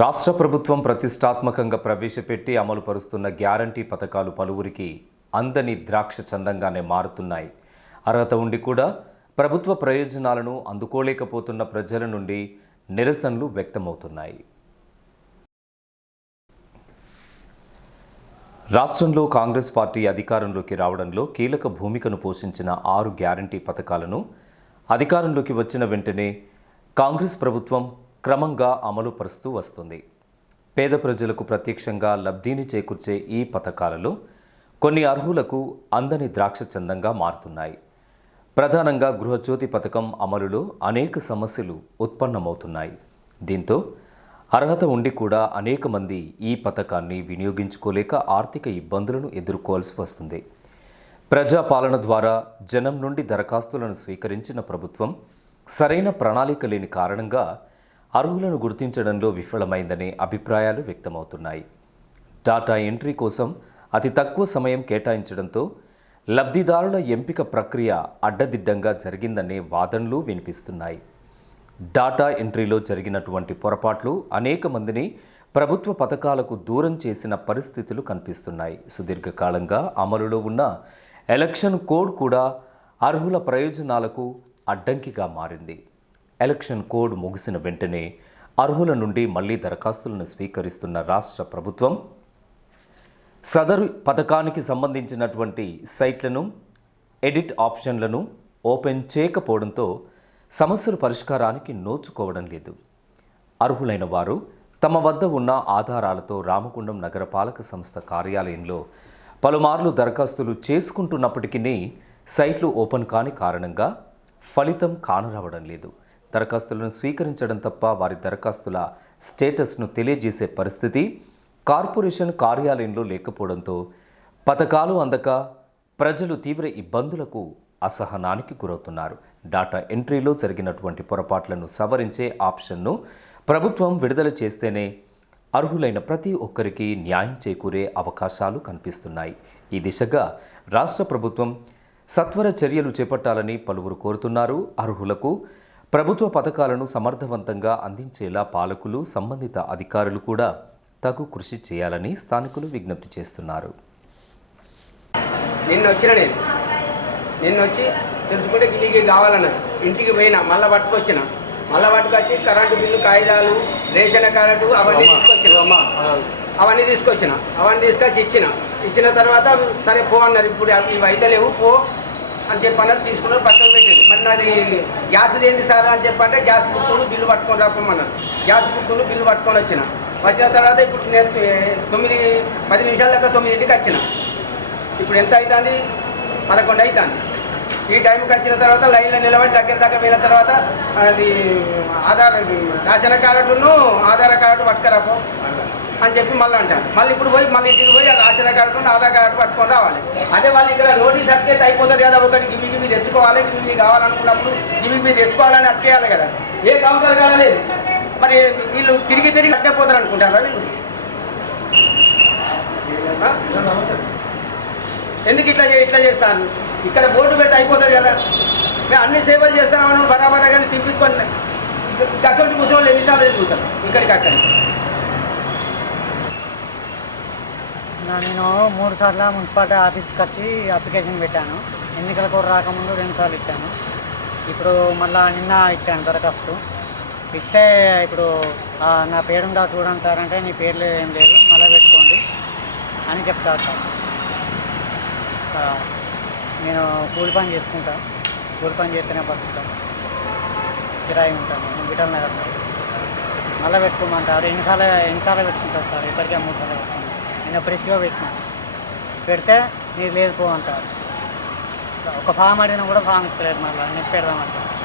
రాష్ట్ర ప్రభుత్వం ప్రతిష్టాత్మకంగా ప్రవేశపెట్టి అమలు పరుస్తున్న గ్యారంటీ పథకాలు పలువురికి అందని ద్రాక్ష చందంగానే మారుతున్నాయి. అర్హత ఉండి కూడా ప్రభుత్వ ప్రయోజనాలను అందుకోలేకపోతున్న ప్రజల నుండి నిరసనలు వ్యక్తమవుతున్నాయి. రాష్ట్రంలో కాంగ్రెస్ పార్టీ అధికారంలోకి రావడంలో కీలక భూమికను పోషించిన ఆరు గ్యారంటీ పథకాలను అధికారంలోకి వచ్చిన వెంటనే కాంగ్రెస్ ప్రభుత్వం క్రమంగా అమలు పరుస్తూ వస్తుంది. పేద ప్రజలకు ప్రత్యక్షంగా లబ్ధిని చేకూర్చే ఈ పథకాలలో కొన్ని అర్హులకు అందని ద్రాక్ష చందంగా మారుతున్నాయి. ప్రధానంగా గృహజ్యోతి పథకం అమలులో అనేక సమస్యలు ఉత్పన్నమవుతున్నాయి. దీంతో అర్హత ఉండి కూడా అనేక మంది ఈ పథకాన్ని వినియోగించుకోలేక ఆర్థిక ఇబ్బందులను ఎదుర్కోవాల్సి వస్తుంది. ప్రజాపాలన ద్వారా జనం నుండి దరఖాస్తులను స్వీకరించిన ప్రభుత్వం సరైన ప్రణాళిక లేని కారణంగా అర్హులను గుర్తించడంలో విఫలమైందనే అభిప్రాయాలు వ్యక్తమవుతున్నాయి. డాటా ఎంట్రీ కోసం అతి తక్కువ సమయం కేటాయించడంతో లబ్ధిదారుల ఎంపిక ప్రక్రియ అడ్డదిడ్డంగా జరిగిందనే వాదనలు వినిపిస్తున్నాయి. డాటా ఎంట్రీలో జరిగినటువంటి పొరపాట్లు అనేక మందిని ప్రభుత్వ పథకాలకు దూరం చేసిన పరిస్థితులు కనిపిస్తున్నాయి. సుదీర్ఘకాలంగా అమలులో ఉన్న ఎలక్షన్ కోడ్ కూడా అర్హుల ప్రయోజనాలకు అడ్డంకిగా మారింది. ఎలక్షన్ కోడ్ ముగిసిన వెంటనే అర్హుల నుండి మళ్ళీ దరఖాస్తులను స్వీకరిస్తున్న రాష్ట్ర ప్రభుత్వం సదరు పథకానికి సంబంధించినటువంటి సైట్లను ఎడిట్ ఆప్షన్లను ఓపెన్ చేయకపోవడంతో సమస్యల పరిష్కారానికి నోచుకోవడం లేదు. అర్హులైన వారు తమ వద్ద ఉన్న ఆధారాలతో రామగుండం నగరపాలక సంస్థ కార్యాలయంలో పలుమార్లు దరఖాస్తులు చేసుకుంటున్నప్పటికీ సైట్లు ఓపెన్ కాని కారణంగా ఫలితం కానరావడం లేదు. దరఖాస్తులను స్వీకరించడం తప్ప వారి దరఖాస్తుల స్టేటస్ను తెలియజేసే పరిస్థితి కార్పొరేషన్ కార్యాలయంలో లేకపోవడంతో పథకాలు అందక ప్రజలు తీవ్ర ఇబ్బందులకు అసహనానికి గురవుతున్నారు. డాటా ఎంట్రీలో జరిగినటువంటి పొరపాట్లను సవరించే ఆప్షన్ను ప్రభుత్వం విడుదల చేస్తేనే అర్హులైన ప్రతి ఒక్కరికి న్యాయం చేకూరే అవకాశాలు కనిపిస్తున్నాయి. ఈ దిశగా రాష్ట్ర ప్రభుత్వం సత్వర చర్యలు చేపట్టాలని పలువురు కోరుతున్నారు. అర్హులకు ప్రభుత్వ పథకాలను సమర్థవంతంగా అందించేలా పాలకులు సంబంధిత అధికారులు కూడా తగు కృషి చేయాలని స్థానికులు విజ్ఞప్తి చేస్తున్నారు. నిన్న వచ్చిన నేను. నిన్న వచ్చి తెలుసుకుంటే ఇంటికి కావాలన్నారు ఇంటికి పోయినా మళ్ళీ పట్టుకొచ్చిన. మళ్ళీ పట్టుకొచ్చి కరెంటు బిల్లు కాగితాలు రేషన్ కార్డు అవన్నీ తీసుకొచ్చిన. అవన్నీ తీసుకొచ్చిన. అవన్నీ తీసుకొచ్చి ఇచ్చిన. ఇచ్చిన తర్వాత సరే పో అన్నారు ఇప్పుడు అవి ఇవి అయితే లేవు పో. అని చెప్పి అన్నారు తీసుకున్నారు పక్కకు పెట్టారు. మరి నాది గ్యాస్ ఏంది సార్ అని చెప్పంటే గ్యాస్ బుక్కులు బిల్లు పట్టుకొని రప్పమన్నారు గ్యాస్ బుక్కులు బిల్లు పట్టుకొని వచ్చిన. వచ్చిన తర్వాత ఇప్పుడు నేను తొమ్మిది పది నిమిషాల దాకా తొమ్మిదింటికి వచ్చిన. ఇప్పుడు ఎంత అవుతుంది పదకొండు అవుతుంది ఈ టైంకి వచ్చిన తర్వాత లైన్లో నిలబడి దగ్గర దగ్గర పోయిన తర్వాత అది ఆధార్ ఇది రేషన్ కార్డును ఆధార్ కార్డు పట్టుకరాపో. అని చెప్పి మళ్ళీ అంటారు. మళ్ళీ ఇప్పుడు పోయి మళ్ళీ ఇంటికి పోయి ఆ రేషన్ కార్డు ఆధార్ కార్డు పట్టుకొని రావాలి. అదే వాళ్ళు ఇక్కడ నోటీస్ అట్కే అయిపోతుంది కదా ఒకటి గివి గివి తెచ్చుకోవాలి ఇవి కావాలనుకున్నప్పుడు ఇవి ఇవి తెచ్చుకోవాలని అట్కేయాలి కదా. ఏ కౌంటర్ కాలేదు మరి వీళ్ళు తిరిగి తిరిగి అట్టేపోతారు అనుకుంటారా వీళ్ళు? ఎందుకు ఇట్లా చే- ఇట్లా చేస్తాను ఇక్కడ బోర్డు పెట్టి అయిపోతుంది కదా. మేము అన్ని సేవలు చేస్తామని బరాబరా కానీ తిప్పించుకొని గసంటి ముసలి ఎన్నిసార్లు తిరుగుతారు? ఇక్కడికి అక్కడికి నా నేను మూడు సార్లు మున్సిపాలిటీ ఆఫీస్కి వచ్చి అప్లికేషన్ పెట్టాను. ఎన్నికల కూడా రాకముందు రెండు సార్లు ఇచ్చాను. ఇప్పుడు మళ్ళా నిన్న ఇచ్చాను దరఖాస్తు. ఇస్తే ఇప్పుడు నా పేరు ఉందా చూడండి సార్ అంటే నీ పేర్లు ఏం లేదు మళ్ళీ పెట్టుకోండి అని చెప్తారు సార్. నేను కూలి పని చేసుకుంటా. కూలి పని చేస్తేనే బతుకుతాను కిరాయి ఉంటాను నేను బిడ్డల నగర్ మళ్ళీ పెట్టుకోమంటారు. ఎన్నిసార్లు ఎన్నిసార్లు పెట్టుకుంటారు సార్? ఇప్పటికే మూడు సార్లు నేను ఫ్రెష్గా పెట్టినా. పెడితే నీకు లేదు పో అంటారు. ఒక ఫామ్ అడిగినా కూడా ఫామ్ ఇస్తలేదు మళ్ళీ నేను పెడదామంటారు